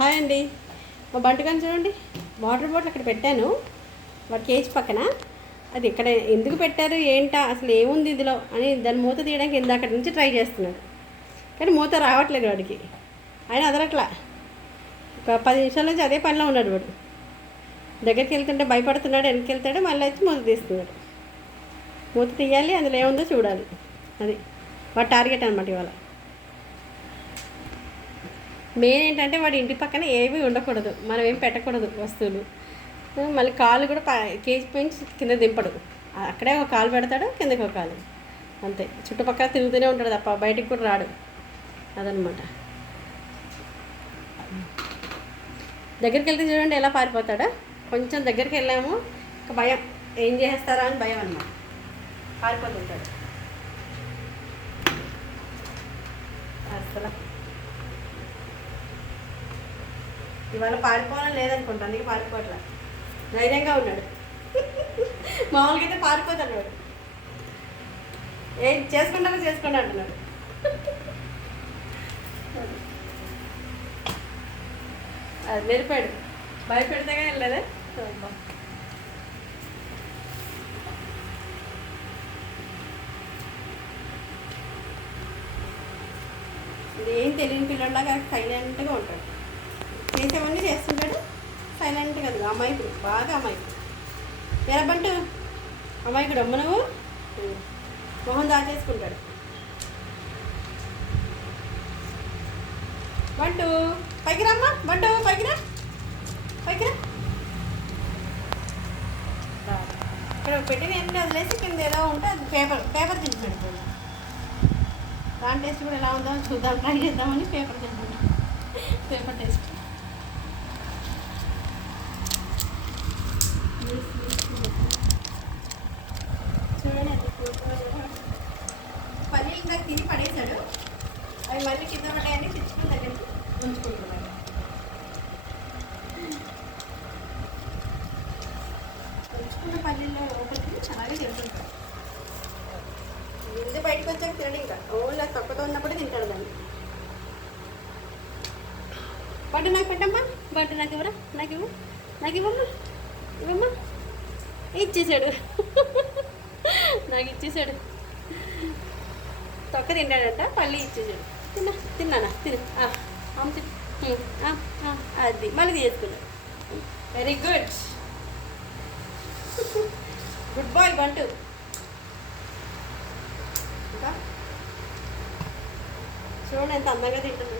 Hi అండి. మా బంటుగాని చూడండి వాటర్ బాటిల్ అక్కడ పెట్టాను. వాడి కేజ్ పక్కన. అది ఇక్కడ ఎందుకు పెట్టారు ఏంటా అసలు ఏముంది ఇందులో అని దాని మూత తీయడానికి ఇందాక నుంచి ట్రై చేస్తున్నాడు. కానీ మూత రావట్లేదు వాడికి. ఆయన అదరట్లా. ఒక పది నిమిషాల నుంచి అదే పనిలో ఉన్నాడు వాడు. దగ్గరికి వెళ్తుంటే భయపడుతున్నాడు వెనక్కి వెళ్తాడు మళ్ళీ వచ్చి మూత తీస్తున్నాడు. మూత తీయాలి అందులో ఏముందో చూడాలి. అది వాడు టార్గెట్ అనమాట ఇవాళ. మెయిన్ ఏంటంటే వాడి ఇంటి పక్కన ఏవి ఉండకూడదు. మనం ఏం పెట్టకూడదు వస్తువులు. మళ్ళీ కాలు కూడా కేజీ పెంచి కింద దింపడు. అక్కడే ఒక కాలు పెడతాడు కిందకి ఒక కాలు. అంతే. చుట్టుపక్కల తిరుగుతూనే ఉంటాడు తప్ప బయటికి కూడా రాడు. అదనమాట దగ్గరికి వెళ్తే చూడండి ఎలా పారిపోతాడా. కొంచెం దగ్గరికి వెళ్ళాము. ఇంకా భయం. ఏం చేస్తారా అని భయం అనమాట పారిపోతుంటాడు. అసలు ఇవాళ పారిపోవాలని లేదనుకుంటా అందుకే పారిపోవట్లే. ధైర్యంగా ఉన్నాడు. మామూలుగా అయితే పారిపోతాడు. వాడు ఏం చేసుకుంటారో చేసుకోండి అంటున్నాడు. అది మెరిపాడు భయపెడతాగా వెళ్ళలేదే? ఏం తెలియని పిల్లలాగా సైలెంట్గా ఉంటాడు. చేసేవన్నీ చేస్తుంటాడు? సైలెంట్గా అది అమాయకుడు బాగా అమాయకుడు ఎరబంటు అమాయకుడు అమ్మ నువ్వు? మొహం దాచేసుకుంటాడు. బంటు పైకి రమ్మా. బంటు పైకి రా. పైకి రా. ఇక్కడ పెట్టిన ఎన్ని వదిలేసి కింద ఏదో ఉంటే అది పేపర్ పేపర్ తింటున్నాడు దాని టేస్ట్ కూడా ఎలా ఉందో చూద్దాం. ట్రై చేద్దామని పేపర్ తింటున్నాడు. పేపర్ టేస్ట్ చూడండి ఎంత cute గా ఉందో. పల్లీలు ఇందాక తిని పడేశాడు. అవి మళ్ళీ కింద పడ్డాయని తెచ్చుకుని దగ్గర ఉంచుకుంటున్నాడు. ఉంచుకున్న పల్లెల్లో ఒకటి అలాగే తింటుంటాడు ముందు బయటకు వచ్చాక తినడు ఇంకా. ఓన్లీ అది ఉన్నప్పుడు తింటాడు దాన్ని. బట్టు నాకు పెట్టమ్మా. బట్టు నాకు ఇవ్వరా? నాకు ఇవ్వు. నాకు ఇవ్వమ్మా. ఇవ్వమ్మా. ఇచ్చేసాడు. నాకు ఇచ్చేసాడు. తొక్క తిన్నాడంట పల్లి ఇచ్చేసాడు. తిన్నా తిన్నానా? తిను. ఆ, అమ్మ అది. మళ్ళీ చేసుకున్నా వెరీ గుడ్ గుడ్ బాయ్ బంటు. ఇంకా? చూడండి ఎంత అందంగా తింటున్నాడు.